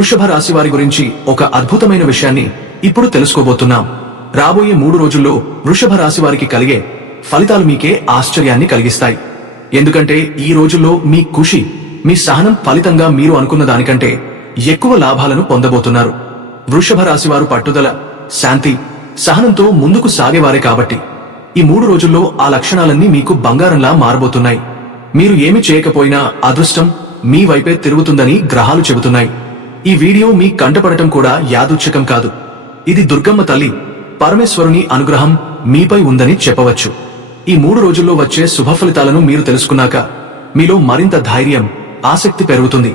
వృషభ రాశి వారి గురించి ఒక అద్భుతమైన విషయాన్ని ఇప్పుడు తెలుసుకోబోతున్నాం. రాబోయే 3 రోజుల్లో వృషభ రాశి వారికి కలిగే ఫలితాలు మీకే ఆశ్చర్యాన్ని కలిగిస్తాయి. ఎందుకంటే ఈ రోజుల్లో మీ కృషి, మీ సహనం ఫలితంగా మీరు అనుకున్న దానికంటే ఎక్కువ లాభాలను పొందబోతున్నారు. వృషభ రాశి వారు పట్టుదల, శాంతి, సహనంతో ముందుకు సాగేవారే కాబట్టి ఈ 3 రోజుల్లో ఆ లక్షణాలన్నీ మీకు బంగారంలా మారబోతున్నాయి. మీరు ఏమి చేయకపోయినా అదృష్టం మీ వైపే తిరుగుతుందని గ్రహాలు చెబుతున్నాయి. ఈ వీడియో మీ కంటపడటం కూడా యాదృచ్ఛికం కాదు. ఇది దుర్గమ్మ తల్లి పరమేశ్వరుని అనుగ్రహం మీపై ఉందని చెప్పవచ్చు. ఈ 3 రోజుల్లో వచ్చే శుభ ఫలితాలను మీరు తెలుసుకున్నాక మీలో మరింత ధైర్యం, ఆసక్తి పెరుగుతుంది.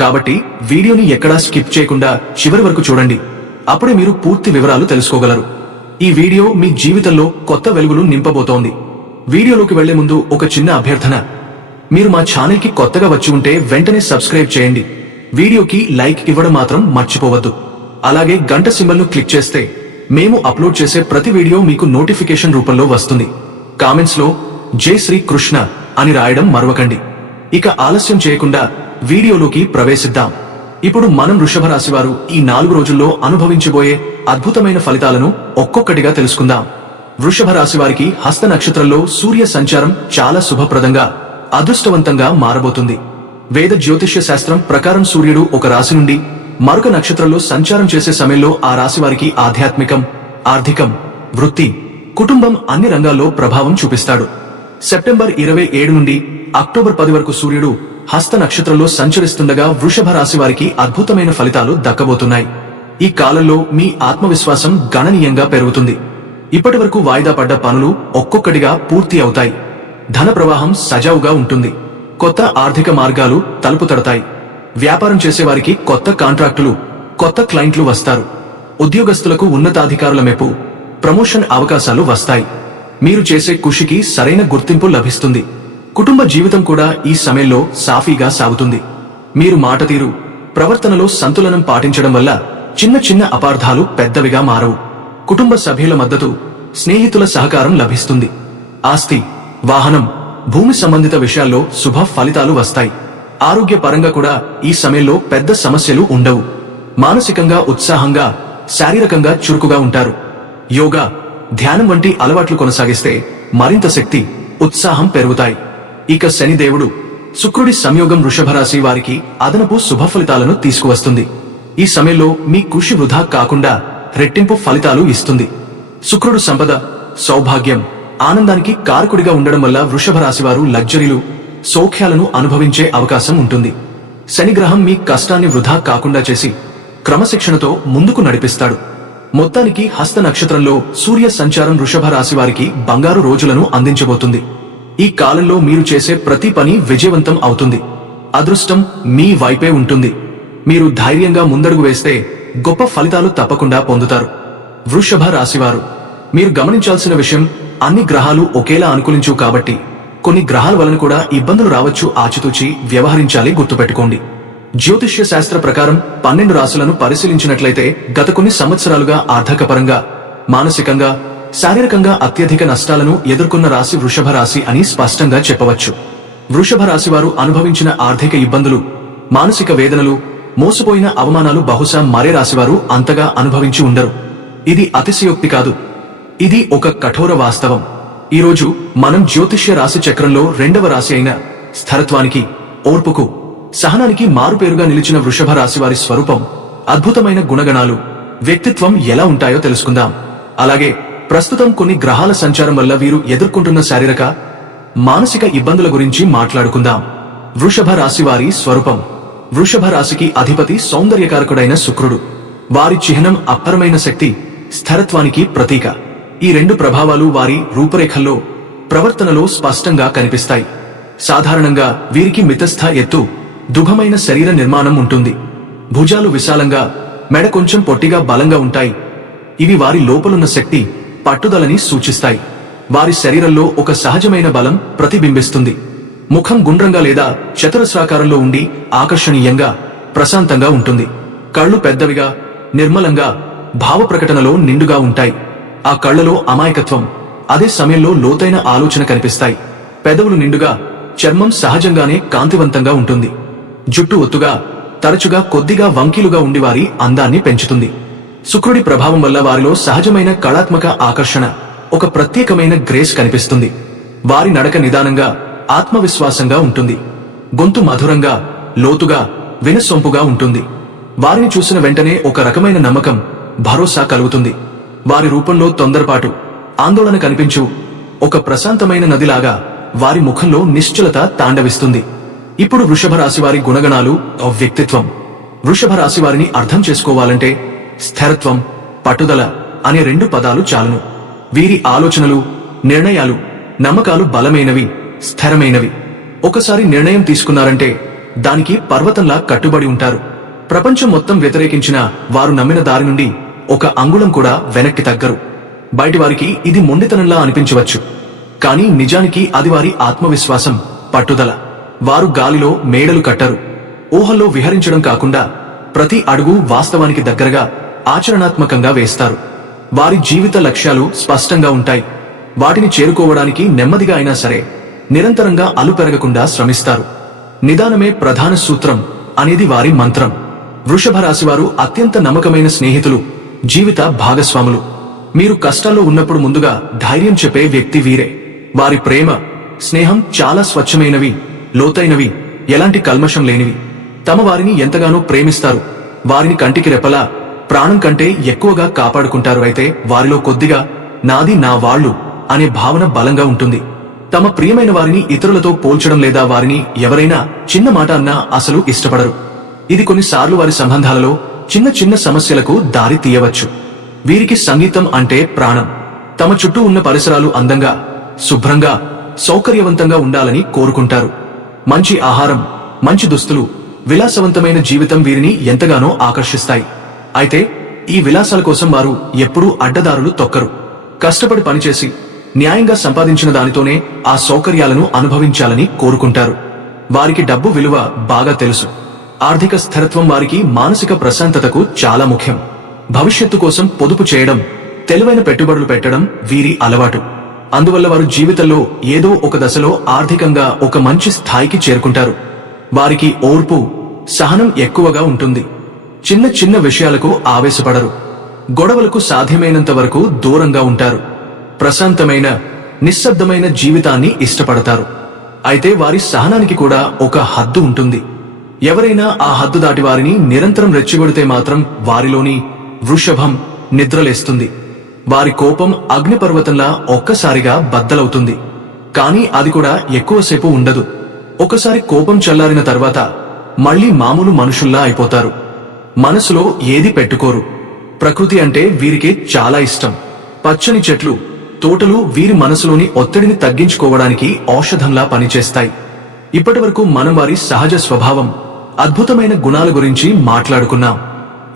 కాబట్టి వీడియోని ఎక్కడా స్కిప్ చేయకుండా చివరి వరకు చూడండి. అప్పుడే మీరు పూర్తి వివరాలు తెలుసుకోగలరు. ఈ వీడియో మీ జీవితంలో కొత్త వెలుగులు నింపబోతోంది. వీడియోలోకి వెళ్లే ముందు ఒక చిన్న అభ్యర్థన. మీరు మా ఛానల్ కి కొత్తగా వచ్చి ఉంటే వెంటనే సబ్స్క్రైబ్ చేయండి. వీడియోకి లైక్ ఇవ్వడం మాత్రం మర్చిపోవద్దు. అలాగే గంట సింబల్ ను క్లిక్ చేస్తే మేము అప్లోడ్ చేసే ప్రతి వీడియో మీకు నోటిఫికేషన్ రూపంలో వస్తుంది. కామెంట్స్ లో జై శ్రీ కృష్ణ అని రాయడం మరవకండి. ఇక ఆలస్యం చేయకుండా వీడియోలోకి ప్రవేశిద్దాం. ఇప్పుడు మనం వృషభ రాశి వారు ఈ 4 రోజుల్లో అనుభవించబోయే అద్భుతమైన ఫలితాలను ఒక్కొక్కటిగా తెలుసుకుందాం. వృషభ రాశి వారికి హస్త నక్షత్రంలో సూర్య సంచారం చాలా శుభప్రదంగా, అదృష్టవంతంగా మారబోతుంది. వేద జ్యోతిష్య శాస్త్రం ప్రకారం సూర్యుడు ఒక రాశి నుండి మరొక నక్షత్రంలో సంచారం చేసే సమయంలో ఆ రాశి వారికి ఆధ్యాత్మికం, ఆర్థికం, వృత్తి, కుటుంబం అన్ని రంగాల్లో ప్రభావం చూపిస్తాడు. సెప్టెంబర్ 27 నుండి అక్టోబర్ 10 వరకు సూర్యుడు హస్త నక్షత్రంలో సంచరిస్తుండగా వృషభ రాశి వారికి అద్భుతమైన ఫలితాలు దక్కబోతున్నాయి. ఈ కాలంలో మీ ఆత్మవిశ్వాసం గణనీయంగా పెరుగుతుంది. ఇప్పటి వరకు వాయిదా పడ్డ పనులు ఒక్కొక్కటిగా పూర్తి అవుతాయి. ధన ప్రవాహం సజావుగా ఉంటుంది. కొత్త ఆర్థిక మార్గాలు తలుపు తడతాయి. వ్యాపారం చేసేవారికి కొత్త కాంట్రాక్టులు, కొత్త క్లయింట్లు వస్తారు. ఉద్యోగస్తులకు ఉన్నతాధికారుల మెప్పు, ప్రమోషన్ అవకాశాలు వస్తాయి. మీరు చేసే కృషికి సరైన గుర్తింపు లభిస్తుంది. కుటుంబ జీవితం కూడా ఈ సమయంలో సాఫీగా సాగుతుంది. మీరు మాట తీరు, ప్రవర్తనలో సంతులనం పాటించడం వల్ల చిన్న చిన్న అపార్థాలు పెద్దవిగా మారవు. కుటుంబ సభ్యుల మద్దతు, స్నేహితుల సహకారం లభిస్తుంది. ఆస్తి, వాహనం, భూమి సంబంధిత విషయాల్లో శుభ ఫలితాలు వస్తాయి. ఆరోగ్య పరంగా కూడా ఈ సమయంలో పెద్ద సమస్యలు ఉండవు. మానసికంగా ఉత్సాహంగా, శారీరకంగా చురుకుగా ఉంటారు. యోగా, ధ్యానం వంటి అలవాట్లు కొనసాగిస్తే మరింత శక్తి, ఉత్సాహం పెరుగుతాయి. ఇక శనిదేవుడు, శుక్రుడి సంయోగం వృషభ రాశి వారికి అదనపు శుభ ఫలితాలను తీసుకువస్తుంది. ఈ సమయంలో మీ కృషి వృధా కాకుండా రెట్టింపు ఫలితాలు ఇస్తుంది. శుక్రుడు సంపద, సౌభాగ్యం, ఆనందానికి కారకుడిగా ఉండడం వల్ల వృషభ రాశి వారు లగ్జరీలు, సౌఖ్యాలను అనుభవించే అవకాశం ఉంటుంది. శనిగ్రహం మీ కష్టాన్ని వృధా కాకుండా చేసి క్రమశిక్షణతో ముందుకు నడిపిస్తాడు. మొత్తానికి హస్త నక్షత్రంలో సూర్య సంచారం వృషభ రాశి వారికి బంగారు రోజులను అందించబోతుంది. ఈ కాలంలో మీరు చేసే ప్రతి పని విజయవంతం అవుతుంది. అదృష్టం మీ వైపే ఉంటుంది. మీరు ధైర్యంగా ముందడుగు వేస్తే గొప్ప ఫలితాలు తప్పకుండా పొందుతారు. వృషభ రాశివారు, మీరు గమనించాల్సిన విషయం, అన్ని గ్రహాలు ఒకేలా అనుకూలించు కాబట్టి కొన్ని గ్రహాల వలన కూడా ఇబ్బందులు రావచ్చు. ఆచితూచి వ్యవహరించాలి, గుర్తుపెట్టుకోండి. జ్యోతిష్య శాస్త్ర ప్రకారం 12 రాశులను పరిశీలించినట్లయితే గత కొన్ని సంవత్సరాలుగా ఆర్థికపరంగా, మానసికంగా, శారీరకంగా అత్యధిక నష్టాలను ఎదుర్కొన్న రాశి వృషభ రాశి అని స్పష్టంగా చెప్పవచ్చు. వృషభ రాశి వారు అనుభవించిన ఆర్థిక ఇబ్బందులు, మానసిక వేదనలు, మోసపోయిన అవమానాలు బహుశా మరే రాశివారు అంతగా అనుభవించి ఉండరు. ఇది అతిశయోక్తి కాదు. ఇది ఒక కఠోర వాస్తవం. ఈరోజు మనం జ్యోతిష్య రాశి చక్రంలో 2వ రాశి అయిన స్థిరత్వానికి, ఓర్పుకు, సహనానికి మారుపేరుగా నిలిచిన వృషభ రాశి వారి స్వరూపం, అద్భుతమైన గుణగణాలు, వ్యక్తిత్వం ఎలా ఉంటాయో తెలుసుకుందాం. అలాగే ప్రస్తుతం కొన్ని గ్రహాల సంచారం వల్ల వీరు ఎదుర్కొంటున్న శారీరక, మానసిక ఇబ్బందుల గురించి మాట్లాడుకుందాం. వృషభ రాశి వారి స్వరూపం. వృషభ రాశికి అధిపతి సౌందర్యకారకుడైన శుక్రుడు. వారి చిహ్నం అప్పరమైన శక్తి, స్థిరత్వానికి ప్రతీక. ఈ 2 ప్రభావాలు వారి రూపురేఖల్లో, ప్రవర్తనలో స్పష్టంగా కనిపిస్తాయి. సాధారణంగా వీరికి మితస్థ ఎత్తు, దుఃఖమైన శరీర నిర్మాణం ఉంటుంది. భుజాలు విశాలంగా, మెడ కొంచెం పొట్టిగా బలంగా ఉంటాయి. ఇవి వారి లోపలున్న శక్తి, పట్టుదలని సూచిస్తాయి. వారి శరీరంలో ఒక సహజమైన బలం ప్రతిబింబిస్తుంది. ముఖం గుండ్రంగా లేదా చతురస్రాకారంలో ఉండి ఆకర్షణీయంగా, ప్రశాంతంగా ఉంటుంది. కళ్ళు పెద్దవిగా, నిర్మలంగా, భావ ప్రకటనలో నిండుగా ఉంటాయి. ఆ కళ్లలో అమాయకత్వం, అదే సమయంలో లోతైన ఆలోచన కనిపిస్తాయి. పెదవులు నిండుగా, చర్మం సహజంగానే కాంతివంతంగా ఉంటుంది. జుట్టు ఒత్తుగా, తరచుగా కొద్దిగా వంకీలుగా ఉండి వారి అందాన్ని పెంచుతుంది. శుక్రుడి ప్రభావం వల్ల వారిలో సహజమైన కళాత్మక ఆకర్షణ, ఒక ప్రత్యేకమైన గ్రేస్ కనిపిస్తుంది. వారి నడక నిదానంగా, ఆత్మవిశ్వాసంగా ఉంటుంది. గొంతు మధురంగా, లోతుగా, వినసొంపుగా ఉంటుంది. వారిని చూసిన వెంటనే ఒక రకమైన నమ్మకం, భరోసా కలుగుతుంది. వారి రూపంలో తొందరపాటు, ఆందోళన కనిపించు. ఒక ప్రశాంతమైన నదిలాగా వారి ముఖంలో నిశ్చలత తాండవిస్తుంది. ఇప్పుడు వృషభ రాశి వారి గుణగణాలు, వ్యక్తిత్వం. వృషభ రాశి వారిని అర్థం చేసుకోవాలంటే స్థిరత్వం, పట్టుదల అనే 2 పదాలు చాలును. వీరి ఆలోచనలు, నిర్ణయాలు, నమ్మకాలు బలమైనవి, స్థిరమైనవి. ఒకసారి నిర్ణయం తీసుకున్నారంటే దానికి పర్వతంలా కట్టుబడి ఉంటారు. ప్రపంచం మొత్తం వ్యతిరేకించినా వారు నమ్మిన దారి నుండి ఒక అంగుళం కూడా వెనక్కి తగ్గరు. బయటివారికి ఇది మొండితనంలా అనిపించవచ్చు, కానీ నిజానికి అది వారి ఆత్మవిశ్వాసం, పట్టుదల. వారు గాలిలో మేడలు కట్టరు. ఊహల్లో విహరించడం కాకుండా ప్రతి అడుగు వాస్తవానికి దగ్గరగా, ఆచరణాత్మకంగా వేస్తారు. వారి జీవిత లక్ష్యాలు స్పష్టంగా ఉంటాయి. వాటిని చేరుకోవడానికి నెమ్మదిగా అయినా సరే నిరంతరంగా అలుపెరగకుండా శ్రమిస్తారు. నిదానమే ప్రధాన సూత్రం అనేది వారి మంత్రం. వృషభ రాశివారు అత్యంత నమ్మకమైన స్నేహితులు, జీవిత భాగస్వాములు. మీరు కష్టాల్లో ఉన్నప్పుడు ముందుగా ధైర్యం చెప్పే వ్యక్తి వీరే. వారి ప్రేమ, స్నేహం చాలా స్వచ్ఛమైనవి, లోతైనవి, ఎలాంటి కల్మషం లేనివి. తమ వారిని ఎంతగానో ప్రేమిస్తారు. వారిని కంటికి రెప్పలా, ప్రాణం కంటే ఎక్కువగా కాపాడుకుంటారు. అయితే వారిలో కొద్దిగా నాది, నా వాళ్ళు అనే భావన బలంగా ఉంటుంది. తమ ప్రియమైన వారిని ఇతరులతో పోల్చడం లేదా వారిని ఎవరైనా చిన్న మాట అన్నా అసలు ఇష్టపడరు. ఇది కొన్నిసార్లు వారి సంబంధాలలో చిన్న చిన్న సమస్యలకు దారి తీయవచ్చు. వీరికి సంగీతం అంటే ప్రాణం. తమ చుట్టూ ఉన్న పరిసరాలు అందంగా, శుభ్రంగా, సౌకర్యవంతంగా ఉండాలని కోరుకుంటారు. మంచి ఆహారం, మంచి దుస్తులు, విలాసవంతమైన జీవితం వీరిని ఎంతగానో ఆకర్షిస్తాయి. అయితే ఈ విలాసాల కోసం వారు ఎప్పుడూ అడ్డదారులు తొక్కరు. కష్టపడి పనిచేసి న్యాయంగా సంపాదించిన దానితోనే ఆ సౌకర్యాలను అనుభవించాలని కోరుకుంటారు. వారికి డబ్బు విలువ బాగా తెలుసు. ఆర్థిక స్థిరత్వం వారికి మానసిక ప్రశాంతతకు చాలా ముఖ్యం. భవిష్యత్తు కోసం పొదుపు చేయడం, తెలివైన పెట్టుబడులు పెట్టడం వీరి అలవాటు. అందువల్ల వారు జీవితంలో ఏదో ఒక దశలో ఆర్థికంగా ఒక మంచి స్థాయికి చేరుకుంటారు. వారికి ఓర్పు, సహనం ఎక్కువగా ఉంటుంది. చిన్న చిన్న విషయాలకు ఆవేశపడరు. గొడవలకు సాధ్యమైనంత వరకు దూరంగా ఉంటారు. ప్రశాంతమైన, నిశ్శబ్దమైన జీవితాన్ని ఇష్టపడతారు. అయితే వారి సహనానికి కూడా ఒక హద్దు ఉంటుంది. ఎవరైనా ఆ హద్దు దాటి వారిని నిరంతరం రెచ్చగొడితే మాత్రం వారిలోని వృషభం నిద్రలేస్తుంది. వారి కోపం అగ్నిపర్వతంలా ఒక్కసారిగా బద్దలవుతుంది. కానీ అది కూడా ఎక్కువసేపు ఉండదు. ఒకసారి కోపం చల్లారిన తర్వాత మళ్లీ మామూలు మనుషుల్లా అయిపోతారు. మనసులో ఏది పెట్టుకోరు. ప్రకృతి అంటే వీరికి చాలా ఇష్టం. పచ్చని చెట్లు, తోటలు వీరి మనసులోని ఒత్తిడిని తగ్గించుకోవడానికి ఔషధంలా పనిచేస్తాయి. ఇప్పటివరకు మనం వారి సహజ స్వభావం, అద్భుతమైన గుణాల గురించి మాట్లాడుకున్నాం.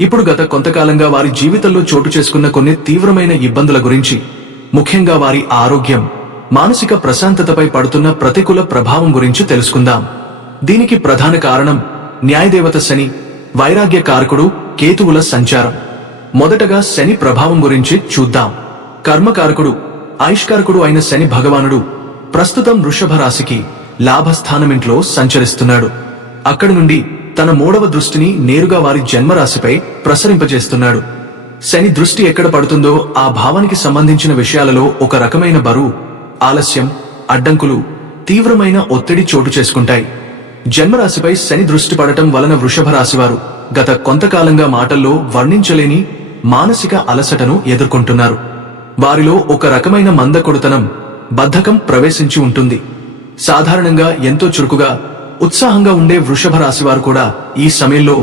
ఇప్పుడు గత కొంతకాలంగా వారి జీవితంలో చోటు చేసుకున్న కొన్ని తీవ్రమైన ఇబ్బందుల గురించి, ముఖ్యంగా వారి ఆరోగ్యం, మానసిక ప్రశాంతతపై పడుతున్న ప్రతికూల ప్రభావం గురించి తెలుసుకుందాం. దీనికి ప్రధాన కారణం న్యాయదేవత శని, వైరాగ్య కారకుడు కేతువుల సంచారం. మొదటగా శని ప్రభావం గురించి చూద్దాం. కర్మకారకుడు, ఆయుష్కారకుడు అయిన శని భగవానుడు ప్రస్తుతం వృషభ రాశికి లాభస్థానమింట్లో సంచరిస్తున్నాడు. అక్కడి నుండి తన 3వ దృష్టిని నేరుగా వారి జన్మరాశిపై ప్రసరింపజేస్తున్నాడు. శని దృష్టి ఎక్కడ పడుతుందో ఆ భావానికి సంబంధించిన విషయాలలో ఒక రకమైన బరువు, ఆలస్యం, అడ్డంకులు, తీవ్రమైన ఒత్తిడి చోటు చేసుకుంటాయి. జన్మరాశిపై శని దృష్టి పడటం వలన వృషభ రాశివారు గత కొంతకాలంగా మాటల్లో వర్ణించలేని మానసిక అలసటను ఎదుర్కొంటున్నారు. వారిలో ఒక రకమైన మందకొడుతనం, బద్ధకం ప్రవేశించి ఉంటుంది. సాధారణంగా ఎంతో చురుకుగా, ఉత్సాహంగా ఉండే వృషభ రాశివారు కూడా ఈ సమయంలో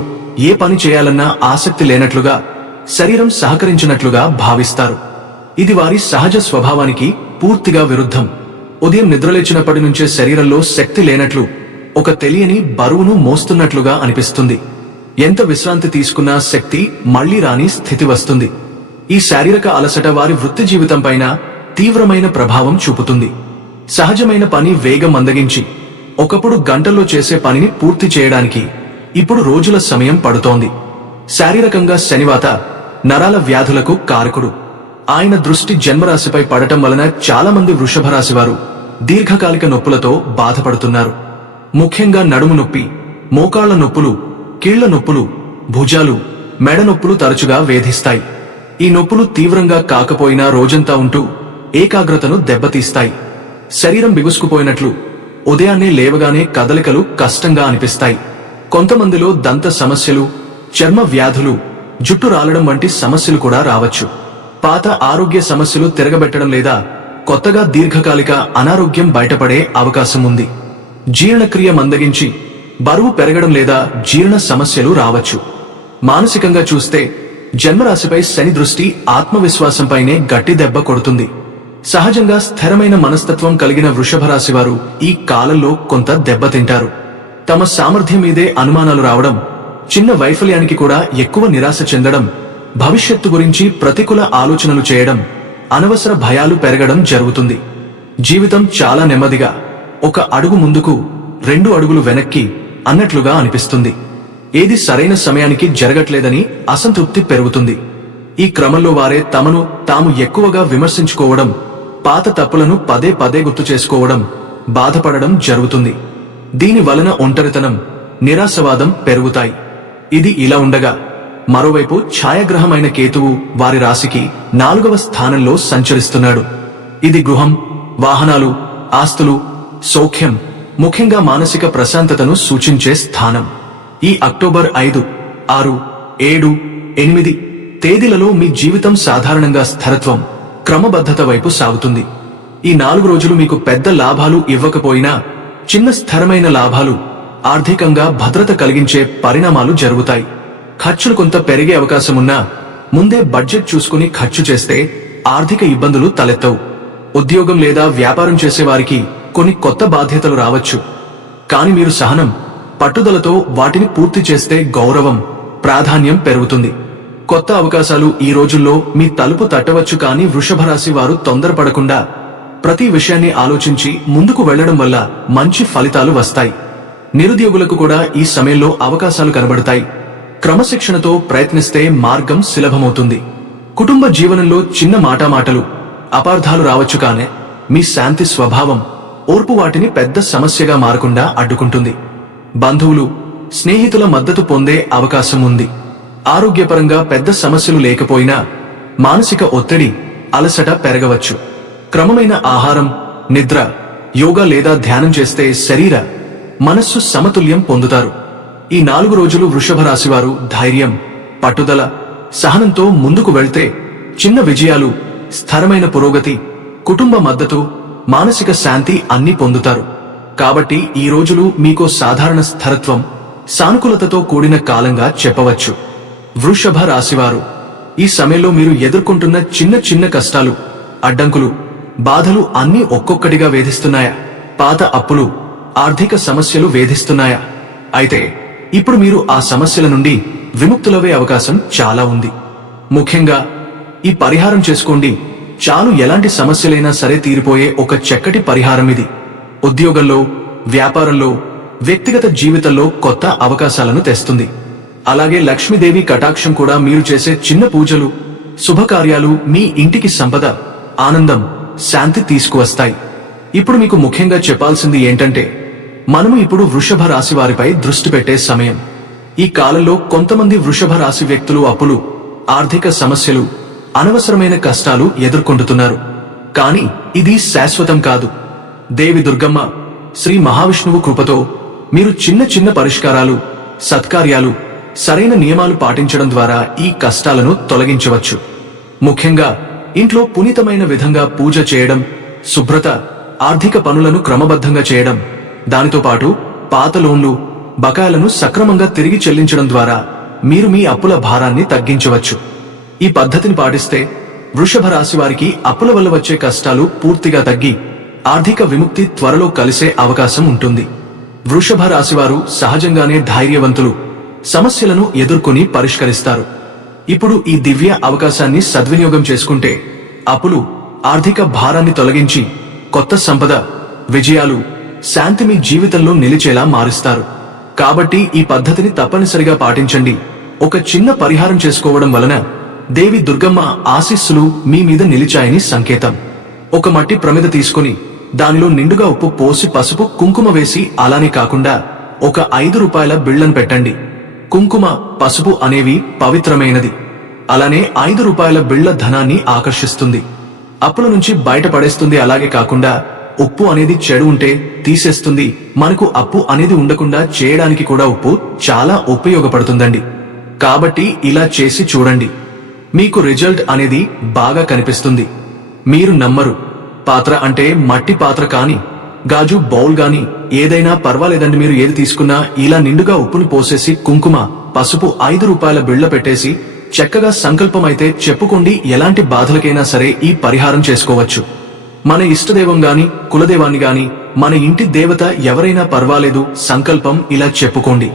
ఏ పని చేయాలన్నా ఆసక్తి లేనట్లుగా, శరీరం సహకరించినట్లుగా భావిస్తారు. ఇది వారి సహజ స్వభావానికి పూర్తిగా విరుద్ధం. ఉదయం నిద్రలేచినప్పటి నుంచే శరీరంలో శక్తి లేనట్లు, ఒక తెలియని బరువును మోస్తున్నట్లుగా అనిపిస్తుంది. ఎంత విశ్రాంతి తీసుకున్నా శక్తి మళ్లీ రాని స్థితి వస్తుంది. ఈ శారీరక అలసట వారి వృత్తి జీవితంపైన తీవ్రమైన ప్రభావం చూపుతుంది. సహజమైన పని వేగం మందగించి ఒకప్పుడు గంటల్లో చేసే పనిని పూర్తి చేయడానికి ఇప్పుడు రోజుల సమయం పడుతోంది. శారీరకంగా శనివాత నరాల వ్యాధులకు కారకుడు. ఆయన దృష్టి జన్మరాశిపై పడటం వలన చాలా మంది వృషభ రాశి వారు దీర్ఘకాలిక నొప్పులతో బాధపడుతున్నారు. ముఖ్యంగా నడుము నొప్పి, మోకాళ్ల నొప్పులు, కీళ్ల నొప్పులు, భుజాలు, మెడ నొప్పులు తరచుగా వేధిస్తాయి. ఈ నొప్పులు తీవ్రంగా కాకపోయినా రోజంతా ఉంటూ ఏకాగ్రతను దెబ్బతీస్తాయి. శరీరం బిగుసుకుపోయినట్లు, ఉదయాన్నే లేవగానే కదలికలు కష్టంగా అనిపిస్తాయి. కొంతమందిలో దంత సమస్యలు, చర్మ వ్యాధులు, జుట్టు రాలడం వంటి సమస్యలు కూడా రావచ్చు. పాత ఆరోగ్య సమస్యలు తిరగబెట్టడం లేదా కొత్తగా దీర్ఘకాలిక అనారోగ్యం బయటపడే అవకాశం ఉంది. జీర్ణక్రియ మందగించి బరువు పెరగడం లేదా జీర్ణ సమస్యలు రావచ్చు. మానసికంగా చూస్తే జన్మరాశిపై శని దృష్టి ఆత్మవిశ్వాసంపైనే గట్టి దెబ్బ కొడుతుంది. సహజంగా స్థిరమైన మనస్తత్వం కలిగిన వృషభ రాశి వారు ఈ కాలంలో కొంత దెబ్బతింటారు. తమ సామర్థ్యం మీదే అనుమానాలు రావడం, చిన్న వైఫల్యానికి కూడా ఎక్కువ నిరాశ చెందడం, భవిష్యత్తు గురించి ప్రతికూల ఆలోచనలు చేయడం, అనవసర భయాలు పెరగడం జరుగుతుంది. జీవితం చాలా నెమ్మదిగా, ఒక అడుగు ముందుకు 2 అడుగులు వెనక్కి అన్నట్లుగా అనిపిస్తుంది. ఏది సరైన సమయానికి జరగట్లేదని అసంతృప్తి పెరుగుతుంది. ఈ క్రమంలో వారే తమను తాము ఎక్కువగా విమర్శించుకోవడం, పాత తప్పులను పదే పదే గుర్తు చేసుకోవడం, బాధపడడం జరుగుతుంది. దీని వలన ఒంటరితనం, నిరాశవాదం పెరుగుతాయి. ఇది ఇలా ఉండగా మరోవైపు ఛాయాగ్రహమైన కేతువు వారి రాశికి 4వ స్థానంలో సంచరిస్తున్నాడు. ఇది గృహం, వాహనాలు, ఆస్తులు, సౌఖ్యం, ముఖ్యంగా మానసిక ప్రశాంతతను సూచించే స్థానం. ఈ అక్టోబర్ 5, 6, 7, 8 తేదీలలో మీ జీవితం సాధారణంగా స్థిరత్వం, క్రమబద్ధత వైపు సాగుతుంది. ఈ 4 రోజులు మీకు పెద్ద లాభాలు ఇవ్వకపోయినా చిన్న స్థిరమైన లాభాలు, ఆర్థికంగా భద్రత కలిగించే పరిణామాలు జరుగుతాయి. ఖర్చులు కొంత పెరిగే అవకాశమున్నా ముందే బడ్జెట్ చూసుకుని ఖర్చు చేస్తే ఆర్థిక ఇబ్బందులు తలెత్తవు. ఉద్యోగం లేదా వ్యాపారం చేసేవారికి కొన్ని కొత్త బాధ్యతలు రావచ్చు. కాని మీరు సహనం, పట్టుదలతో వాటిని పూర్తి చేస్తే గౌరవం, ప్రాధాన్యం పెరుగుతుంది. కొత్త అవకాశాలు ఈ రోజుల్లో మీ తలుపు తట్టవచ్చు. కానీ వృషభ రాశి వారు తొందరపడకుండా ప్రతి విషయాన్ని ఆలోచించి ముందుకు వెళ్లడం వల్ల మంచి ఫలితాలు వస్తాయి. నిరుద్యోగులకు కూడా ఈ సమయంలో అవకాశాలు కనబడతాయి. క్రమశిక్షణతో ప్రయత్నిస్తే మార్గం సులభమవుతుంది. కుటుంబ జీవనంలో చిన్న మాటామాటలు, అపార్థాలు రావచ్చు. కానీ మీ శాంతి స్వభావం, ఓర్పు వాటిని పెద్ద సమస్యగా మారకుండా అడ్డుకుంటుంది. బంధువులు, స్నేహితుల మద్దతు పొందే అవకాశం ఉంది. ఆరోగ్యపరంగా పెద్ద సమస్యలు లేకపోయినా మానసిక ఒత్తిడి, అలసట పెరగవచ్చు. క్రమమైన ఆహారం, నిద్ర, యోగా లేదా ధ్యానం చేస్తే శరీర, మనస్సు సమతుల్యం పొందుతారు. ఈ 4 రోజులు వృషభ రాశివారు ధైర్యం, పట్టుదల, సహనంతో ముందుకు వెళ్తే చిన్న విజయాలు, స్థిరమైన పురోగతి, కుటుంబ మద్దతు, మానసిక శాంతి అన్నీ పొందుతారు. కాబట్టి ఈ రోజులు మీకో సాధారణ స్థిరత్వం, సానుకూలతతో కూడిన కాలంగా చెప్పవచ్చు. వృషభ రాశివారు ఈ సమయంలో మీరు ఎదుర్కొంటున్న చిన్న చిన్న కష్టాలు, అడ్డంకులు, బాధలు అన్నీ ఒక్కొక్కటిగా వేధిస్తున్నాయా? పాత అప్పులు, ఆర్థిక సమస్యలు వేధిస్తున్నాయా? అయితే ఇప్పుడు మీరు ఆ సమస్యల నుండి విముక్తులవే అవకాశం చాలా ఉంది. ముఖ్యంగా ఈ పరిహారం చేసుకోండి చాలు. ఎలాంటి సమస్యలైనా సరే తీరిపోయే ఒక చక్కటి పరిహారం ఇది. ఉద్యోగంలో, వ్యాపారంలో, వ్యక్తిగత జీవితంలో కొత్త అవకాశాలను తెస్తుంది. అలాగే లక్ష్మీదేవి కటాక్షం కూడా. మీరు చేసే చిన్న పూజలు, శుభకార్యాలు మీ ఇంటికి సంపద, ఆనందం, శాంతి తీసుకువస్తాయి. ఇప్పుడు మీకు ముఖ్యంగా చెప్పాల్సింది ఏంటంటే, మనము ఇప్పుడు వృషభ రాశి వారిపై దృష్టి పెట్టే సమయం. ఈ కాలంలో కొంతమంది వృషభ రాశి వ్యక్తులు అప్పులు, ఆర్థిక సమస్యలు, అనవసరమైన కష్టాలు ఎదుర్కొంటున్నారు. కాని ఇది శాశ్వతం కాదు. దేవి దుర్గమ్మ, శ్రీ మహావిష్ణువు కృపతో మీరు చిన్న చిన్న పరిష్కారాలు, సత్కార్యాలు, సరైన నియమాలు పాటించడం ద్వారా ఈ కష్టాలను తొలగించవచ్చు. ముఖ్యంగా ఇంట్లో పునీతమైన విధంగా పూజ చేయడం, శుభ్రత, ఆర్థిక పనులను క్రమబద్ధంగా చేయడం, దానితో పాటు పాత లోన్లు, బకాయిలను సక్రమంగా తిరిగి చెల్లించడం ద్వారా మీరు మీ అప్పుల భారాన్ని తగ్గించవచ్చు. ఈ పద్ధతిని పాటిస్తే వృషభ రాశి వారికి అప్పుల వల్ల వచ్చే కష్టాలు పూర్తిగా తగ్గి ఆర్థిక విముక్తి త్వరలో కలిసే అవకాశం ఉంటుంది. వృషభ రాశివారు సహజంగానే ధైర్యవంతులు, సమస్యలను ఎదుర్కొని పరిష్కరిస్తారు. ఇప్పుడు ఈ దివ్య అవకాశాన్ని సద్వినియోగం చేసుకుంటే అప్పులు, ఆర్థిక భారాన్ని తొలగించి కొత్త సంపద, విజయాలు, శాంతి మీ జీవితంలో నిలిచేలా మారుస్తారు. కాబట్టి ఈ పద్ధతిని తప్పనిసరిగా పాటించండి. ఒక చిన్న పరిహారం చేసుకోవడం వలన దేవి దుర్గమ్మ ఆశీస్సులు మీ మీద నిలిచాయని సంకేతం. ఒక మట్టి ప్రమిద తీసుకుని దానిలో నిండుగా ఉప్పు పోసి పసుపు కుంకుమ వేసి, అలానే కాకుండా ఒక 5 రూపాయల బిళ్లను పెట్టండి. కుంకుమ, పసుపు అనేవి పవిత్రమైనది. అలానే 5 రూపాయల బిళ్ల ధనాన్ని ఆకర్షిస్తుంది, అప్పుల నుంచి బయటపడేస్తుంది. అలాగే కాకుండా ఉప్పు అనేది చెడు ఉంటే తీసేస్తుంది. మనకు అప్పు అనేది ఉండకుండా చేయడానికి కూడా ఉప్పు చాలా ఉపయోగపడుతుందండి. కాబట్టి ఇలా చేసి చూడండి, మీకు రిజల్ట్ అనేది బాగా కనిపిస్తుంది. మీరు నమ్మరు. పాత్ర అంటే మట్టి పాత్ర కాని, గాజు బౌల్ గాని ఏదైనా పర్వాలేదండి. మీరు ఏది తీసుకున్నా ఇలా నిండుగా ఉప్పుని పోసేసి కుంకుమ, పసుపు, 5 రూపాయల బిళ్ల పెట్టేసి చక్కగా సంకల్పం అయితే చెప్పుకోండి. ఎలాంటి బాధలకైనా సరే ఈ పరిహారం చేసుకోవచ్చు. మన ఇష్టదైవం గాని, కులదేవాన్ని గాని, మన ఇంటి దేవత ఎవరైనా పర్వాలేదు, సంకల్పం ఇలా చెప్పుకోండి.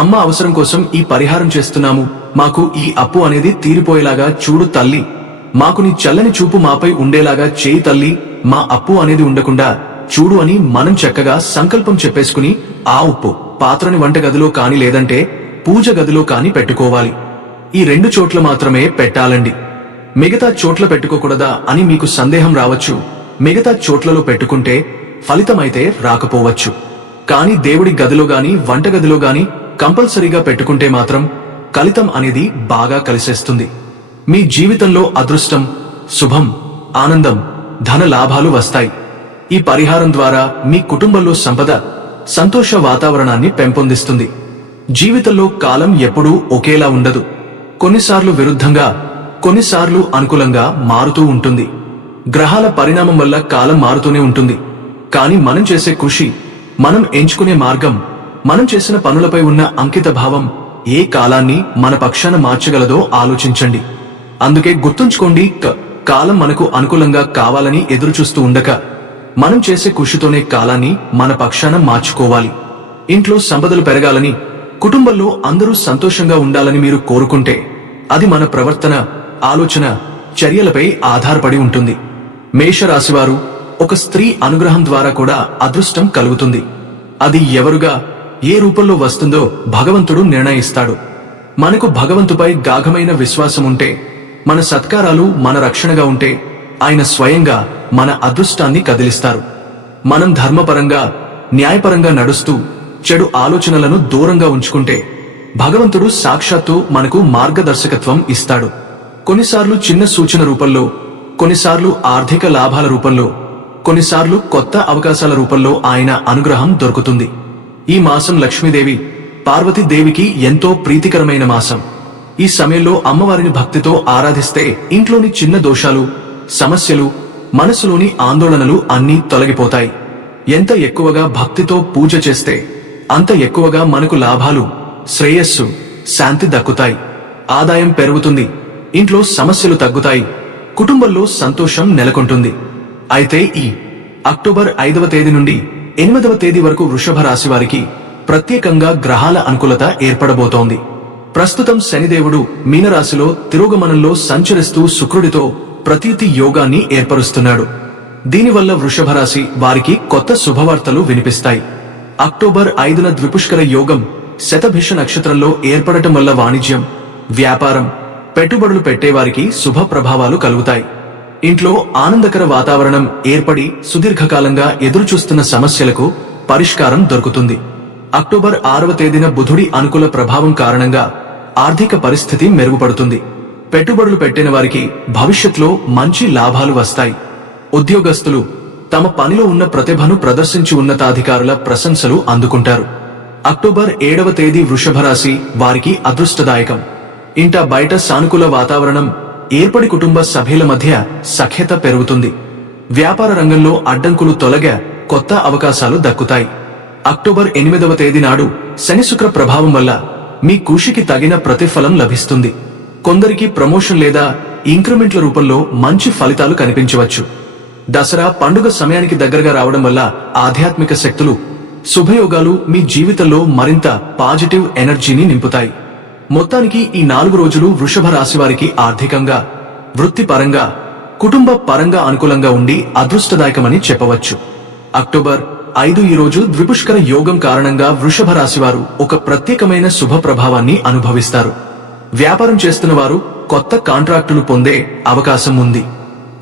అమ్మ అవసరం కోసం ఈ పరిహారం చేస్తున్నాము, మాకు ఈ అప్పు అనేది తీరిపోయేలాగా చూడు తల్లి, మాకు నీ చల్లని చూపు మాపై ఉండేలాగా చేయి తల్లి, మా అప్పు అనేది ఉండకుండా చూడు అని మనం చక్కగా సంకల్పం చెప్పేసుకుని ఆ ఉప్పు పాత్రని వంటగదిలో కాని లేదంటే పూజ గదిలో కాని పెట్టుకోవాలి. ఈ 2 చోట్ల మాత్రమే పెట్టాలండి. మిగతా చోట్ల పెట్టుకోకూడదా అని మీకు సందేహం రావచ్చు. మిగతా చోట్లలో పెట్టుకుంటే ఫలితమైతే రాకపోవచ్చు, కానీ దేవుడి గదిలో గాని వంటగదిలో గాని కంపల్సరీగా పెట్టుకుంటే మాత్రం ఫలితం అనేది బాగా కలిసేస్తుంది. మీ జీవితంలో అదృష్టం, శుభం, ఆనందం, ధన లాభాలు వస్తాయి. ఈ పరిహారం ద్వారా మీ కుటుంబంలో సంపద, సంతోష వాతావరణాన్ని పెంపొందిస్తుంది. జీవితంలో కాలం ఎప్పుడూ ఒకేలా ఉండదు. కొన్నిసార్లు విరుద్ధంగా, కొన్నిసార్లు అనుకూలంగా మారుతూ ఉంటుంది. గ్రహాల పరిణామం వల్ల కాలం మారుతూనే ఉంటుంది. కానీ మనం చేసే కృషి, మనం ఎంచుకునే మార్గం, మనం చేసిన పనులపై ఉన్న అంకిత భావం ఏ కాలాన్ని మన పక్షాన మార్చగలదో ఆలోచించండి. అందుకే గుర్తుంచుకోండి, కాలం మనకు అనుకూలంగా కావాలని ఎదురుచూస్తూ ఉండక మనం చేసే కృషితోనే కాలాన్ని మన పక్షాన మార్చుకోవాలి. ఇంట్లో సంపదలు పెరగాలని, కుటుంబంలో అందరూ సంతోషంగా ఉండాలని మీరు కోరుకుంటే అది మన ప్రవర్తన, ఆలోచన, చర్యలపై ఆధారపడి ఉంటుంది. మేషరాశివారు ఒక స్త్రీ అనుగ్రహం ద్వారా కూడా అదృష్టం కలుగుతుంది. అది ఎవరుగా, ఏ రూపంలో వస్తుందో భగవంతుడు నిర్ణయిస్తాడు. మనకు భగవంతుపై గాఢమైన విశ్వాసం ఉంటే, మన సత్కారాలు మన రక్షణగా ఉంటే ఆయన స్వయంగా మన అదృష్టాన్ని కదిలిస్తారు. మనం ధర్మపరంగా, న్యాయపరంగా నడుస్తూ చెడు ఆలోచనలను దూరంగా ఉంచుకుంటే భగవంతుడు సాక్షాత్తు మనకు మార్గదర్శకత్వం ఇస్తాడు. కొన్నిసార్లు చిన్న సూచన రూపంలో, కొన్నిసార్లు ఆర్థిక లాభాల రూపంలో, కొన్నిసార్లు కొత్త అవకాశాల రూపంలో ఆయన అనుగ్రహం దొరుకుతుంది. ఈ మాసం లక్ష్మీదేవి, పార్వతీదేవికి ఎంతో ప్రీతికరమైన మాసం. ఈ సమయంలో అమ్మవారిని భక్తితో ఆరాధిస్తే ఇంట్లోని చిన్న దోషాలు, సమస్యలు, మనసులోని ఆందోళనలు అన్నీ తొలగిపోతాయి. ఎంత ఎక్కువగా భక్తితో పూజ చేస్తే అంత ఎక్కువగా మనకు లాభాలు, శ్రేయస్సు, శాంతి దక్కుతాయి. ఆదాయం పెరుగుతుంది, ఇంట్లో సమస్యలు తగ్గుతాయి, కుటుంబంలో సంతోషం నెలకొంటుంది. అయితే ఈ అక్టోబర్ 5వ తేదీ నుండి 8వ తేదీ వరకు వృషభ రాశి వారికి ప్రత్యేకంగా గ్రహాల అనుకూలత ఏర్పడబోతోంది. ప్రస్తుతం శనిదేవుడు మీనరాశిలో తిరోగమనంలో సంచరిస్తూ శుక్రుడితో ప్రతీతి యోగాన్ని ఏర్పరుస్తున్నాడు. దీనివల్ల వృషభ రాశి వారికి కొత్త శుభవార్తలు వినిపిస్తాయి. అక్టోబర్ 5న ద్విపుష్కర యోగం శతభిష నక్షత్రంలో ఏర్పడటం వల్ల వాణిజ్యం, వ్యాపారం, పెట్టుబడులు పెట్టేవారికి శుభ ప్రభావాలు కలుగుతాయి. ఇంట్లో ఆనందకర వాతావరణం ఏర్పడి సుదీర్ఘకాలంగా ఎదురుచూస్తున్న సమస్యలకు పరిష్కారం దొరుకుతుంది. అక్టోబర్ 6వ తేదీన బుధుడి అనుకూల ప్రభావం కారణంగా ఆర్థిక పరిస్థితి మెరుగుపడుతుంది. పెట్టుబడులు పెట్టిన వారికి భవిష్యత్తులో మంచి లాభాలు వస్తాయి. ఉద్యోగస్తులు తమ పనిలో ఉన్న ప్రతిభను ప్రదర్శించి ఉన్నతాధికారుల ప్రశంసలు అందుకుంటారు. అక్టోబర్ 7వ తేదీ వృషభ రాశి వారికి అదృష్టదాయకం. ఇంట బయట సానుకూల వాతావరణం ఏర్పడి కుటుంబ సభ్యుల మధ్య సఖ్యత పెరుగుతుంది. వ్యాపార రంగంలో అడ్డంకులు తొలగ కొత్త అవకాశాలు దక్కుతాయి. అక్టోబర్ 8వ తేదీ నాడు శని శుక్ర ప్రభావం వల్ల మీ కృషికి తగిన ప్రతిఫలం లభిస్తుంది. కొందరికి ప్రమోషన్ లేదా ఇంక్రిమెంట్ల రూపంలో మంచి ఫలితాలు కనిపించవచ్చు. దసరా పండుగ సమయానికి దగ్గరగా రావడం వల్ల ఆధ్యాత్మిక శక్తులు, శుభయోగాలు మీ జీవితంలో మరింత పాజిటివ్ ఎనర్జీని నింపుతాయి. మొత్తానికి ఈ 4 రోజులు వృషభ రాశి వారికి ఆర్థికంగా, వృత్తిపరంగా, కుటుంబ పరంగా అనుకూలంగా ఉండి అదృష్టదాయకమని చెప్పవచ్చు. అక్టోబర్ 5 ఈ రోజు ద్విపుష్కర యోగం కారణంగా వృషభ రాశి వారు ఒక ప్రత్యేకమైన శుభ ప్రభావాన్ని అనుభవిస్తారు. వ్యాపారం చేస్తున్న వారు కొత్త కాంట్రాక్టులు పొందే అవకాశం ఉంది.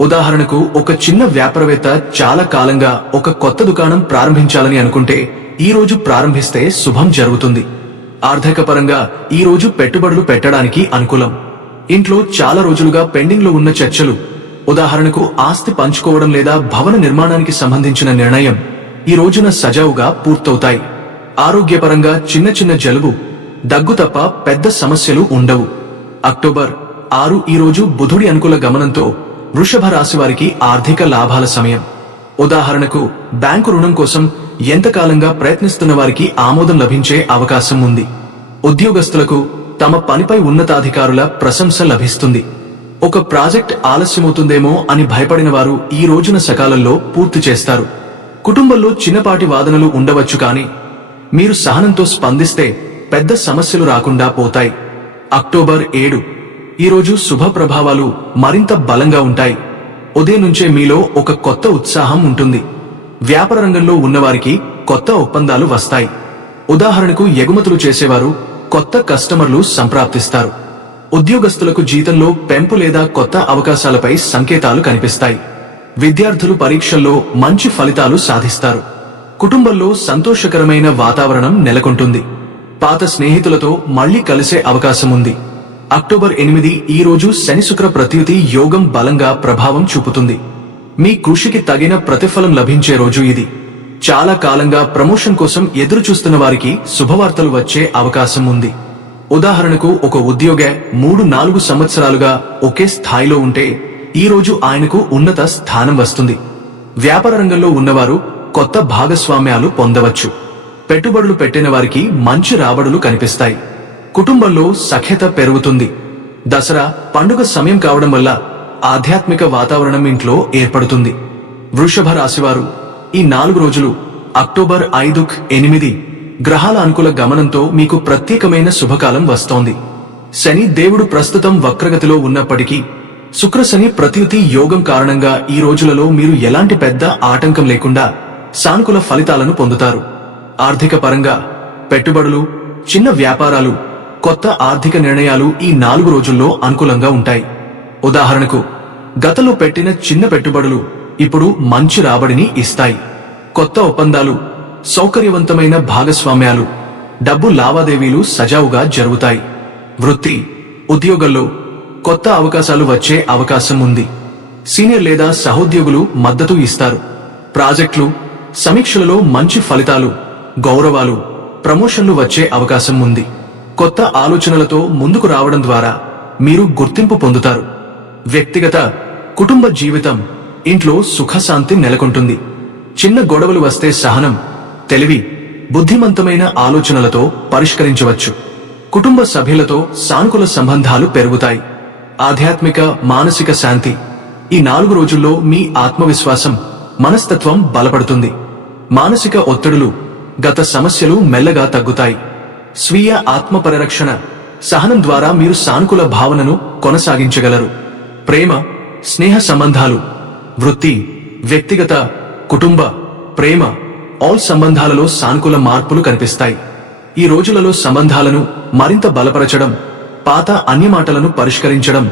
ఉదాహరణకు ఒక చిన్న వ్యాపారవేత్త చాలా కాలంగా ఒక కొత్త దుకాణం ప్రారంభించాలని అనుకుంటే ఈ రోజు ప్రారంభిస్తే శుభం జరుగుతుంది. ఆర్థిక పరంగా ఈ రోజు పెట్టుబడులు పెట్టడానికి అనుకూలం. ఇంట్లో చాలా రోజులుగా పెండింగ్ లో ఉన్న చర్చలు, ఉదాహరణకు ఆస్తి పంచుకోవడం లేదా భవన నిర్మాణానికి సంబంధించిన నిర్ణయం ఈ రోజున సజావుగా పూర్తవుతాయి. ఆరోగ్యపరంగా చిన్న చిన్న జలుబు, దగ్గు తప్ప పెద్ద సమస్యలు ఉండవు. అక్టోబర్ 6 ఈ రోజు బుధుడి అనుకూల గమనంతో వృషభ రాశి వారికి ఆర్థిక లాభాల సమయం. ఉదాహరణకు బ్యాంకు రుణం కోసం ఎంతకాలంగా ప్రయత్నిస్తున్న వారికి ఆమోదం లభించే అవకాశం ఉంది. ఉద్యోగస్తులకు తమ పనిపై ఉన్నతాధికారుల ప్రశంస లభిస్తుంది. ఒక ప్రాజెక్ట్ ఆలస్యమవుతుందేమో అని భయపడిన వారు ఈ రోజున సకాలంలో పూర్తి చేస్తారు. కుటుంబంలో చిన్నపాటి వాదనలు ఉండవచ్చు, కానీ మీరు సహనంతో స్పందిస్తే పెద్ద సమస్యలు రాకుండా పోతాయి. అక్టోబర్ 7 ఈ రోజు శుభ ప్రభావాలు మరింత బలంగా ఉంటాయి. ఉదయం నుంచే మీలో ఒక కొత్త ఉత్సాహం ఉంటుంది. వ్యాపార రంగంలో ఉన్నవారికి కొత్త ఒప్పందాలు వస్తాయి. ఉదాహరణకు ఎగుమతులు చేసేవారు కొత్త కస్టమర్లు సంప్రాప్తిస్తారు. ఉద్యోగస్తులకు జీతంలో పెంపు లేదా కొత్త అవకాశాలపై సంకేతాలు కనిపిస్తాయి. విద్యార్థులు పరీక్షల్లో మంచి ఫలితాలు సాధిస్తారు. కుటుంబంలో సంతోషకరమైన వాతావరణం నెలకొంటుంది. పాత స్నేహితులతో మళ్లీ కలిసే అవకాశం ఉంది. అక్టోబర్ 8 ఈ రోజు శని శుక్ర ప్రత్యుతి యోగం బలంగా ప్రభావం చూపుతుంది. మీ కృషికి తగిన ప్రతిఫలం లభించే రోజు ఇది. చాలా కాలంగా ప్రమోషన్ కోసం ఎదురు చూస్తున్న వారికి శుభవార్తలు వచ్చే అవకాశం ఉంది. ఉదాహరణకు ఒక ఉద్యోగి 3-4 సంవత్సరాలుగా ఒకే స్థాయిలో ఉంటే ఈ రోజు ఆయనకు ఉన్నత స్థానం వస్తుంది. వ్యాపార రంగంలో ఉన్నవారు కొత్త భాగస్వామ్యాలు పొందవచ్చు. పెట్టుబడులు పెట్టిన వారికి మంచి రాబడులు కనిపిస్తాయి. కుటుంబంలో సఖ్యత పెరుగుతుంది. దసరా పండుగ సమయం కావడం వల్ల ఆధ్యాత్మిక వాతావరణం ఇంట్లో ఏర్పడుతుంది. వృషభ రాశివారు ఈ 4 రోజులు అక్టోబర్ 5-8 గ్రహాల అనుకూల గమనంతో మీకు ప్రత్యేకమైన శుభకాలం వస్తోంది. శని దేవుడు ప్రస్తుతం వక్రగతిలో ఉన్నప్పటికీ శుక్ర శని ప్రత్యుతి యోగం కారణంగా ఈ రోజులలో మీరు ఎలాంటి పెద్ద ఆటంకం లేకుండా సానుకూల ఫలితాలను పొందుతారు. ఆర్థిక పరంగా పెట్టుబడులు, చిన్న వ్యాపారాలు, కొత్త ఆర్థిక నిర్ణయాలు ఈ 4 రోజుల్లో అనుకూలంగా ఉంటాయి. ఉదాహరణకు గతంలో పెట్టిన చిన్న పెట్టుబడులు ఇప్పుడు మంచి రాబడిని ఇస్తాయి. కొత్త ఒప్పందాలు, సౌకర్యవంతమైన భాగస్వామ్యాలు, డబ్బు లావాదేవీలు సజావుగా జరుగుతాయి. వృత్తి, ఉద్యోగంలో కొత్త అవకాశాలు వచ్చే అవకాశం ఉంది. సీనియర్ లేదా సహోద్యోగులు మద్దతు ఇస్తారు. ప్రాజెక్టులు, సమీక్షలలో మంచి ఫలితాలు, గౌరవాలు, ప్రమోషన్లు వచ్చే అవకాశం ఉంది. కొత్త ఆలోచనలతో ముందుకు రావడం ద్వారా మీరు గుర్తింపు పొందుతారు. వ్యక్తిగత, కుటుంబ జీవితం, ఇంట్లో సుఖశాంతి నెలకొంటుంది. చిన్న గొడవలు వస్తే సహనం, తెలివి, బుద్ధిమంతమైన ఆలోచనలతో పరిష్కరించవచ్చు. కుటుంబ సభ్యులతో సానుకూల సంబంధాలు పెరుగుతాయి. ఆధ్యాత్మిక, మానసిక శాంతి ఈ 4 రోజుల్లో మీ ఆత్మవిశ్వాసం, మనస్తత్వం బలపడుతుంది. మానసిక ఒత్తిడులు, గత సమస్యలు మెల్లగా తగ్గుతాయి. స్వీయ ఆత్మ పరిరక్షణ, సహనం ద్వారా మీరు సానుకూల భావనను కొనసాగించగలరు. ప్రేమ, స్నేహ సంబంధాలు, వృత్తి, వ్యక్తిగత, కుటుంబ, ప్రేమ, ఆల్ సంబంధాలలో సానుకూల మార్పులు కనిపిస్తాయి. ఈ రోజులలో సంబంధాలను మరింత బలపరచడం, పాత అన్యమాటలను పరిష్కరించడం,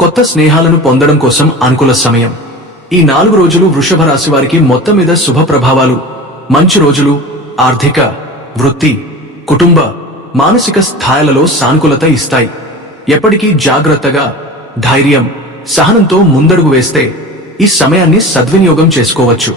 కొత్త స్నేహాలను పొందడం కోసం అనుకూల సమయం. ఈ 4 రోజులు వృషభ రాశి వారికి మొత్తం మీద శుభ ప్రభావాలు, మంచి రోజులు. ఆర్థిక, వృత్తి, కుటుంబ, మానసిక స్థాయిలలో సానుకూలత ఇస్తాయి. ఎప్పటికీ జాగ్రత్తగా, ధైర్యం, సహనంతో ముందడుగు వేస్తే ఈ సమయాన్ని సద్వినియోగం చేసుకోవచ్చు.